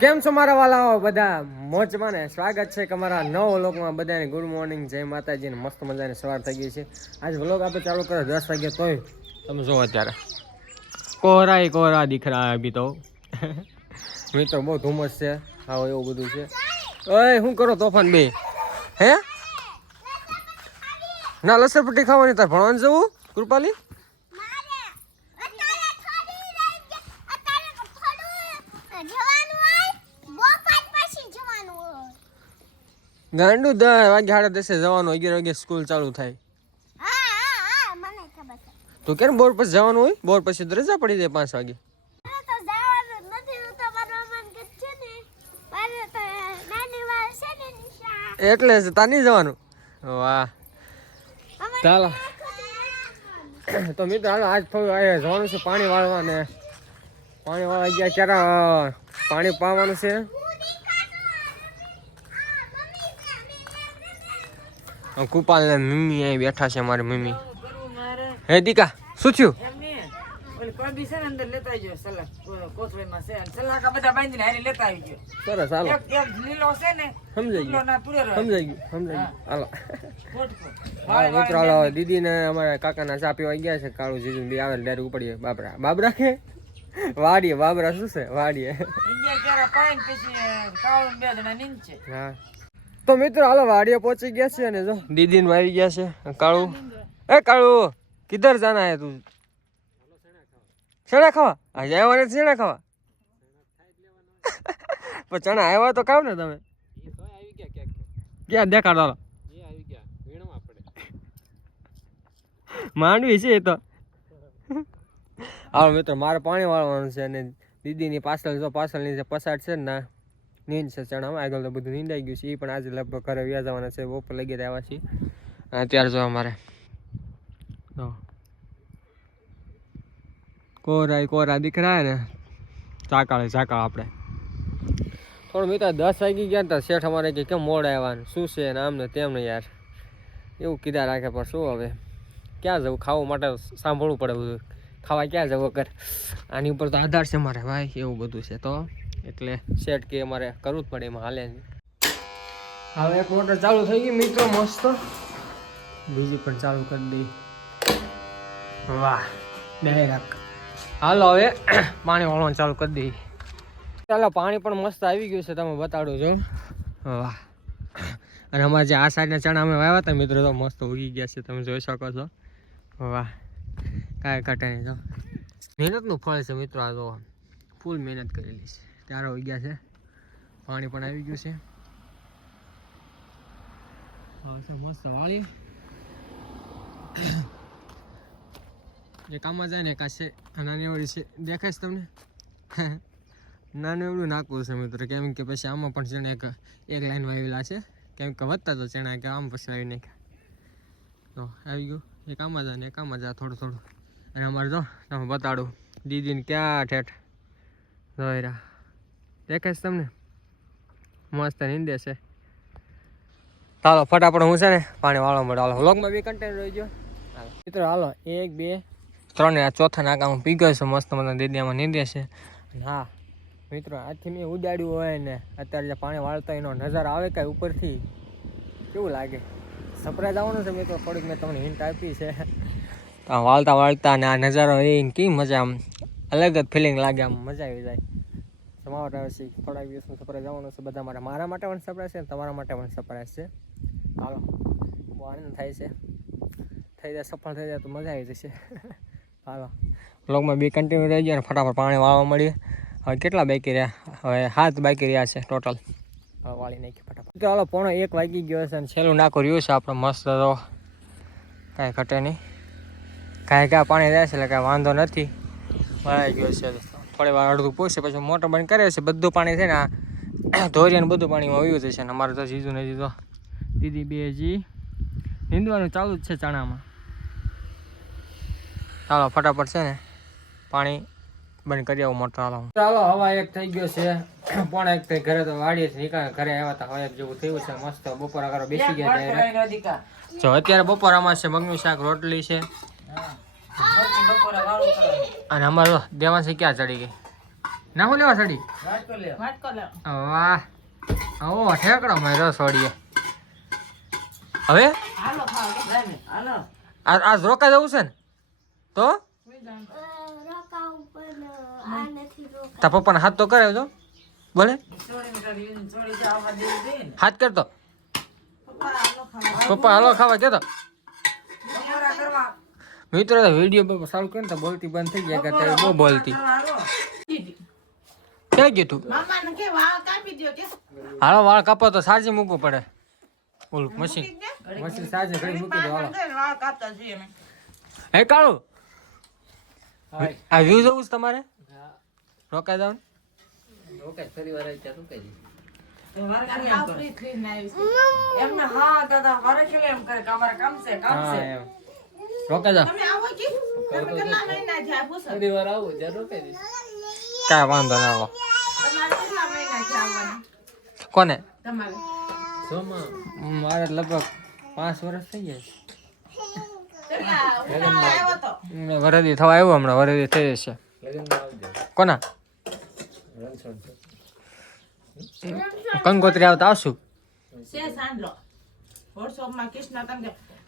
કેમ છો મારા વાલાઓ? બધા મોજમાં ને સ્વાગત છે કે અમારા નવ લોકમાં બધાને ગુડ મોર્નિંગ જય માતાજીને મસ્ત મજાની સવાર થઈ ગઈ છે. આજ વ્લોગ આપણે ચાલુ કરો દસ વાગ્યા તોય. તમે જો અત્યારે. કોહરા એ કોહરા દીખ રહા હે અભી તો મિત્રો બહુ ધુમ્મસ છે હા એવું બધું છે. ઓય શું કરો તોફાન બે? હે? ના લસરપટ્ટી ખાવાની તાર ભણવાનું જવું? કૃપાલી? ગાંડું દસ વાગે સાડા દસે જવાનું, અગિયાર વાગે સ્કૂલ ચાલુ થાય. તો કેમ બોર પછી જવાનું હોય? બોર પછી રજા પડી જાય પાંચ વાગે. એટલે નહીં જવાનું. વાહ. ચાલો. તો મિત્રો, હાલો, આજ થોડું આ જવાનું છે પાણી વાળવા ને પાણી વાળવા ગયા ક્યારે પાણી પાવાનું છે. કુપાલ ને મમ્મી અહીં બેઠા છે મારી મમ્મી. હે દીકા શું થયું? દીદી ને અમારા લેતા આવજો સલાડ કો- કોથળીમાં છે. અને સલાડ બધા બાંધીને હારી લેતા આવજો. સરસ હાલો. એક એક લીલો છે ને ચા પીવા ગયા છે કાળું જીજુ બે આવે ડાયરેક્ટ ઉપડીએ. બાબરા. બાબરા કે? વાડીએ બાબરા શું છે? વાડીએ. હા. તો મિત્રો, હાલો વાડીએ પહોંચી ગયા છે અને જો દીદી મારી ગયા છે. કાળું? એ કાળું, કિધર જાના હે તું? ચણા ખાવા? આજે આવ્યા નથી ચણા ખાવા. પણ ચણા આવ્યા તો કામ ને તમે. ક્યાં દેખાડો માંડવી છે એ તો. હાલો મિત્રો, મારે પાણી વાળવાનું છે અને દીદીની પાછળ, જો પાછળની જે પસાર છે ને નીંદ છે ચણામાં. આગળ તો બધું નીંદાઈ ગયું છે. એ પણ આજે લગભગ ઘરે વ્યા જવાના છે. બપોર લગી આવ્યા અને અત્યારે જો અમારે. કોરા કોરા દીકરા ને. ચાકાળે ચાકાળ આપણે. થોડું મિત્ર દસ વાગી ગયા હતા શેઠ અમારે કે કેમ મોડ આવ્યા શું છે ને આમ ને તેમ યાર. એવું કીધા રાખે પણ શું હવે? ક્યાં જવું? ખાવા માટે સાંભળવું પડે બધું. ખાવા ક્યાં જવું કર આની ઉપર તો આધાર છે મારે. ભાઈ એવું બધું છે તો. એટલે સેટ કે અમારે કરવું જ પડે એમાં હાલે હવે એક મોટર ચાલુ થઈ ગઈ મિત્રો મસ્ત. બીજી પણ ચાલુ કરી દઈ વાહ ડાયરેક્ટ હાલો હવે પાણી વાળવાનું ચાલુ કરી દઈ ચાલો પાણી પણ મસ્ત આવી ગયું છે તમે બતાડો છો. વાહ. અને અમારે જે આ સાઈડના ચણા અમે વાવ્યા હતા મિત્રો તો મસ્ત ઉગી ગયા છે તમે જોઈ શકો છો. વાહ. કાંઈ ઘટે નહીં તો મહેનતનું ફળ છે મિત્રો આ તો ફૂલ મહેનત કરેલી છે. ત્યારે ઉગી ગયા છે. પાણી પણ આવી ગયું છે. મસ્ત વાળી. જે આમાં જાય ને કાશે નાની એવડી છે. દેખાય છે તમને? નાનું એવડું નાખવું છે મિત્રો. કેમ કે પછી આમાં પણ ચણા એક એક લાઈન વાવેલા છે. કેમ કે વધતા તો ચણા કે આમ પછી આવી નાખ્યા. તો આવી ગયું. એક આમાં જાય ને એક આમાં જાય થોડું થોડું. અને અમારે જો, તમે બતાડું. દીદીને ક્યાં ઠેઠ? જોયરા દેખાય તમને? મસ્ત નીંદે છે. ચાલો, ફટાફટ હું છે ને પાણી વાળવા મળે. હાલો, વ્લોગમાં બી કન્ટેન્ટ રહી ગયો. મિત્રો, હાલો, એક, બે, ત્રણ, આ ચોથા નાકામાં પી ગયો છું. મસ્ત મને દીદીમાં નીંદે છે. હા, મિત્રો આજથી મેં ઉડાડ્યું હોય ને, અત્યારે જે પાણી વાળતા એનો નજર આવે કાંઈ ઉપરથી. કેવું લાગે? સપરાઈ આવવાનું છે મિત્રો, થોડીક મેં તમને હિન્ટ આપી છે. વાળતા વાળતા ને આ નજારો એ કેવી મજા આમ અલગ જ ફિલિંગ લાગે, આમ મજા આવી જાય. સમાવટ આવે છે થોડાક દિવસનું સરપ્રાઈઝ આવવાનું છે. બધા માટે મારા માટે પણ સરપ્રાઈઝ છે અને તમારા માટે પણ સરપ્રાઈઝ છે. હાલો. બહુ આનંદ થાય છે. થઈ જાય, સફળ થઈ જાય તો મજા આવી જશે. હાલો. બ્લોગમાં બે કન્ટિન્યુ રહી ગયા અને ફટાફટ પાણી વાળવા મળીએ હવે કેટલા બાકી રહ્યા? હવે હાથ બાકી રહ્યા છે ટોટલ હવે વાળી નાખી ફટાફટ. તો હાલો, પોણો એક વાગી ગયો છે અને છેલ્લું નાખું રહ્યું છે આપણે મસ્ત તો. કાંઈ ઘટે નહીં. કાંઈ કાંઈ પાણી જાય છે એટલે કાંઈ વાંધો નથી. ભરાઈ ગયો છે. વાર અડધું પોસે પછી મોટર બંધ કરે છે બધું પાણી છે ને આ ધોરિયાને બધું પાણીમાં વયું જશે ને અમારે તો જીજુ ને જીજો દીદી બે હજી નીંદવાનું ચાલુ જ છે ચણામાં. ચાલો ફટાફટ છે ને પાણી બંધ કરી આવું મોટર હાલો ચાલો હવા એક થઈ ગયો છે. પણ એક થઈ ઘરે તો વાડીએ છે નીકળે ઘરે આવ્યા હતા હવા જેવું થયું છે મસ્ત. બપોર કરો બેસી ગયા જો અત્યારે બપોરામાં છે મગનું શાક રોટલી છે. અને અમારો દેવાંશી ક્યાં ચડી ગઈ? ના, હું લેવા ચડી? વાહ. ઓ ઠેકડો મારો સોડીએ. હવે? આ રોકા જવું છે ને? તો? તા. પપ્પાને હાથ તો કરે જો બોલે. હાથ કરતો. પપ્પા હાલો ખાવા. કેતો? મિત્રો વીડિયો સારું કરે ને તો બોલતી બંધ થઈ ગયા કે તે બહુ બોલતી. ક્યાં ગયું તું? મામાને કે વાળ કાપી દ્યો કે. હાલો વાળ કાપો તો સાજી મૂકવું પડે. ઓલું મશીન. મશીન સાજે ઘડી મૂકી દો હાલો. જોઈએ. હે કાળું? આ વ્યૂ જોવું છે તમારે? રોકાઈ જાવ રોકાઈ ફરી વાર આવી ત્યાં રોકાઈ છે. એમને હા દાદા હરે એમ કરે કે અમારે કામ છે કામ છે. એમ જા. જાવ તમે આવો કે? તમે કેટલા મહિના થયા પૂછો. કાંઈ વાંધો ના આવો. કોને? મારે લગભગ પાંચ વર્ષ થઈ ગયા વરદી થવા આવ્યો હમણાં વરદી થઈ જશે. કોના? કંકોત્રી આવતા આવશું.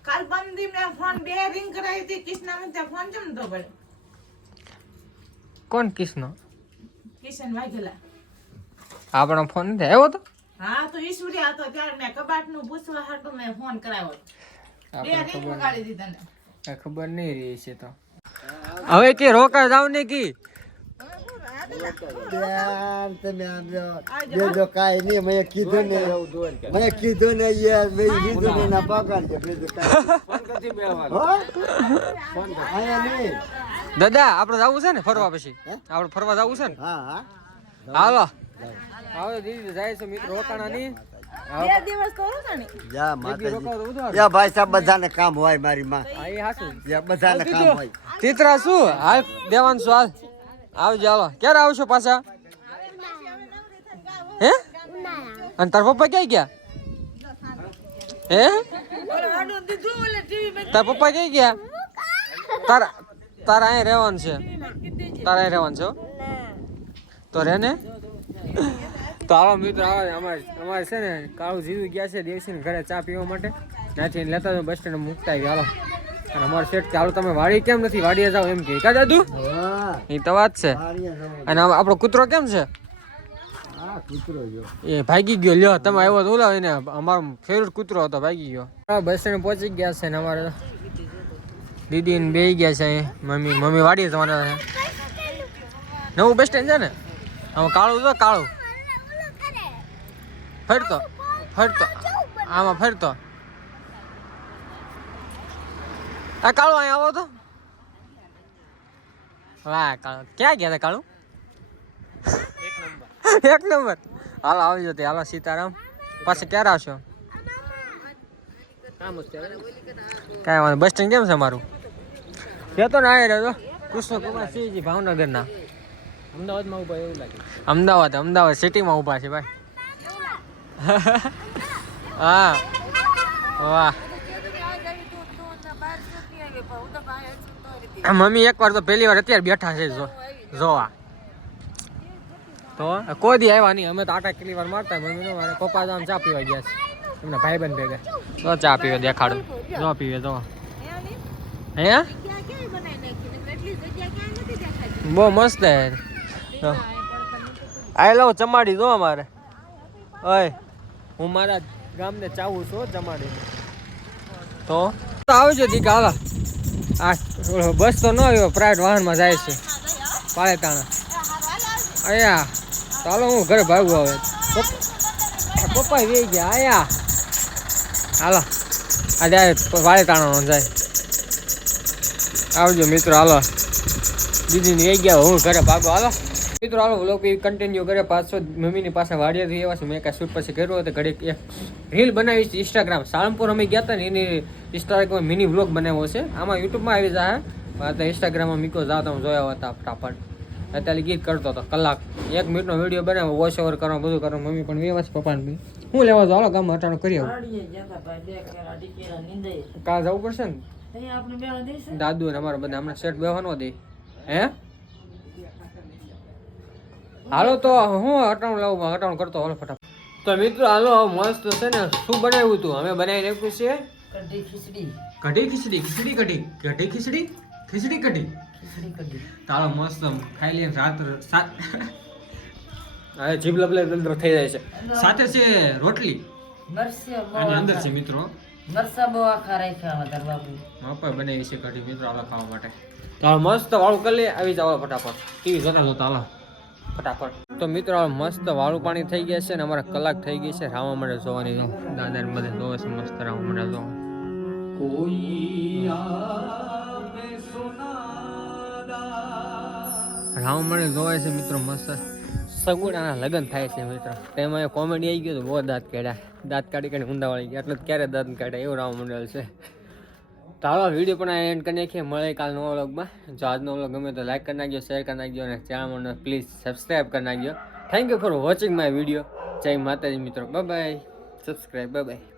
કાલ બંદી મેં ફોન બે રિંગ કરાવી હતી કૃષ્ણ મને ફોન કેમ તો પડે કોણ કિસનો કિશન વાઘેલા. આપણો ફોન નથી આવ્યો તો? હા તો ઈશ્વરી હતો ત્યારે મેં કબાટનું પૂછવા હાટું મેં ફોન કરાવ્યો. બે રિંગ કાઢી દીધા ને. ખબર નહીં રહી છે તો. હવે કે રોકા જાવ ને કી? યાર તમે આમ જો બેજો કાંઈ નહીં મેં કીધું ને મેં કીધું ને યાર મેં કીધું ને ના પકડજો બેજો કાંઈ દાદા આપણે જવું છે ને ફરવા પછી? આપણે ફરવા જવું છે ને? હા હા હાલો. હવે દીદી જાય છે મિત્રો રોકાણા. ને જા ભાઈ સાહેબ બધાને કામ હોય મારી માં. બધાને કામ હોય. ચિત્રા શું? હાલ દેવાન શું હાલ. આવજો, હાલો. ક્યારે આવશો પાછા? હે? અને તાર પપ્પા ક્યાં ગયા? હે? તાર પપ્પા ક્યાં ગયા? તારા તારા અહીં રહેવાનું છે. તારા અહીં રહેવાનું છે? તો રહે ને? તો આવા મિત્રો, આવે અમારે અમારે છે ને કાળું જીવી ગયા છે દેવસિંહ ઘરે ચા પીવા માટે. ત્યાંથી લેતા બસ સ્ટેન્ડ મૂકતા આવી હાલો. અને અમારે શેઠ હાલો, તમે વાડી કેમ નથી? વાડીએ જાઓ એમ કે. કા દાદુ? એ તો વાત છે. અને આપણો કૂતરો કેમ છે? એ ભાગી ગયો. લ્યો તમે આવ્યો તો ઓલા એને અમારો ફેવરેટ કૂતરો હતો ભાગી ગયો. બસ સ્ટેન્ડ પહોંચી ગયા છે ને અમારે. દીદી ને બે ગયા છે. મમ્મી મમ્મી વાડીએ જવાના છે. નવું બસ સ્ટેન્ડ છે ને? આમાં કાળું તો કાળું. ફરતો ફરતો. આમાં ફરતો. આ કાળું અહીંયા આવો તો. વાહ કાળું. ક્યાં ગયા હતા કાળું? એક નંબર. હાલો આવજો તે હાલો સીતારામ. પાછા ક્યારે આવશો? કાંઈ વાંધો બસ સ્ટેન્ડ કેમ છે મારું જતો ને આવી રહ્યો કૃષ્ણ કુમાર સિંહજી ભાવનગરના. અમદાવાદમાં ઊભા એવું લાગે. અમદાવાદ અમદાવાદ સિટીમાં ઊભા છે ભાઈ. હા. વાહ. મમ્મી એકવાર તો પહેલી વાર અત્યારે બેઠા છે જો જોવા. તો કોઈ દી આવ્યા નહીં. અમે તો આટા કેટલી વાર મારતા મમ્મી નો મારે પપ્પા તો ચા પીવા ગયા છે. એમના ભાઈબંધ ભેગા. તો ચા પીવે દેખાડું જો પીવે તો હે? બહુ મસ્ત હે આઈ લવ ચમાડી જો અમારે. ઓય, હું મારા ગામને ચાવું છું ચમાડી તો આવજો દીકા, હાલો. આ બસ તો ન આવ્યો પ્રાઇવેટ વાહનમાં જાય છે. પાળેતાણા અહીંયા. ચાલો હું ઘરે ભાગું હવે. પપ્પા વે ગયા. આયા હાલો. આ જાય વાળે તાણાનો જાય. આવજો મિત્રો, હાલો. દીદીને વે ગયા, હું ઘરે ભાગો. હાલો. મિત્રો, હાલો વ્લોગ કન્ટિન્યુ કરે પાછો મમ્મીની પાસે વાડિયાથી એવા છે. મેં કાંઈ શૂટ પછી કર્યું હતું ઘડીક એક રીલ બનાવી છે ઇન્સ્ટાગ્રામ સાળંગપુર અમે ગયા હતા ને એની ઇન્સ્ટાગ્રામ મિની વ્લોગ બનાવ્યો છે. આમાં યુટ્યુબમાં આવી જાય. તો ઇન્સ્ટાગ્રામમાં મીકો જાવ તમે જોયા હતા ફટાફટ. અત્યારે ગીત કરતો હતો કલાક. એક મિનિટનો વીડિયો બનાવ્યો વોઇસ ઓવર કરવા બધું કરવા. મમ્મી પણ વ્યવસ પપ્પાને બી. હું લેવા જાવ ગામમાં અટાણું કરી આવું. કાલ જવું પડશે ને? દાદુ ને અમારા બધા હમણાં સેટ બેવાનો દે. હે? હાલો તો હું હટાણું લાવું હટાણું કરતો હાલો ફટાફટ. તો મિત્રો હાલો મસ્ત છે ને શું બનાવ્યું હતું અમે બનાવી નાખ્યું છે. કઢી ખીચડી. કઢી ખીચડી ખીચડી કઢી. કઢી ખીચડી ખીચડી કઢી. ખીચડી કઢી. તારો મસ્ત ખાઈ લે રાત સાત હવે જીભ લપલે અંદર થઈ જાય છે. સાથે છે રોટલી. નરસિંહ અંદર છે મિત્રો. મરસા બહુ આખા રાખ્યા અમારા બાપુ માપા બનાવી છે કઢી મિત્રો હાલો ખાવા માટે. તો મસ્ત વાળું કરી આવી જાવ ફટાફટ. ટીવી જોતા જોતા ફટાફટ. તો મિત્રો મસ્ત વાળું પાણી થઈ ગયા છે ને અમારે કલાક થઈ ગઈ છે રામા માટે જોવાની. જો દાદા બધે જોવે છે મસ્ત રામા માટે જો રામ મને જોવાય છે મિત્રો મસ્ત. સગુડાના લગ્ન થાય છે મિત્રો. તેમાં કોમેડી આવી ગયું તો બહુ દાંત કાઢ્યા. દાંત કાઢી કાઢી ઊંધા વાળી ગયા. એટલે ક્યારે દાંત કાઢ્યા એવું રામ મંડળ છે. તો આવા વીડિયો પણ એન્ડ કરી નાખીએ. મળે કાલ નવા વ્લોગમાં. જો આજનો વ્લોગ ગમે તો લાઈક કરી નાખજો શેર કરી નાખજો અને ચેનલને પ્લીઝ સબસ્ક્રાઈબ કરી નાખજો. Thank you for watching my video Jai Mataji મિત્રો. Bye bye subscribe by